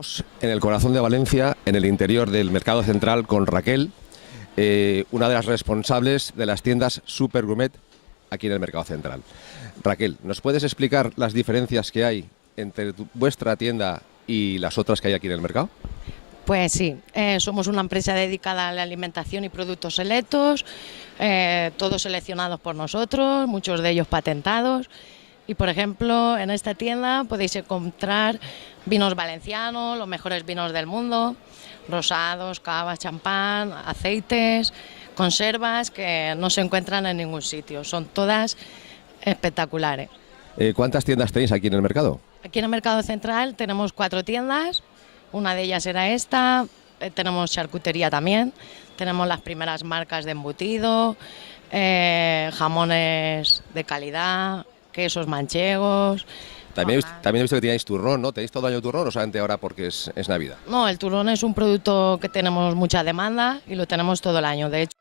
Estamos en el corazón de Valencia, en el interior del Mercado Central, con Raquel, una de las responsables de las tiendas Super Gourmet aquí en el Mercado Central. Raquel, ¿nos puedes explicar las diferencias que hay entre vuestra tienda y las otras que hay aquí en el mercado? Pues sí, somos una empresa dedicada a la alimentación y productos selectos, todos seleccionados por nosotros, muchos de ellos patentados. Y por ejemplo, en esta tienda podéis encontrar vinos valencianos, los mejores vinos del mundo, rosados, cava, champán, aceites, conservas que no se encuentran en ningún sitio, son todas espectaculares. ¿Cuántas tiendas tenéis aquí en el mercado? Aquí en el Mercado Central tenemos 4 tiendas, una de ellas era esta, tenemos charcutería también, tenemos las primeras marcas de embutido, jamones de calidad, quesos manchegos. También he visto que tenéis turrón, ¿no? ¿Tenéis todo el año turrón o solamente ahora porque es Navidad? No, el turrón es un producto que tenemos mucha demanda y lo tenemos todo el año. De hecho,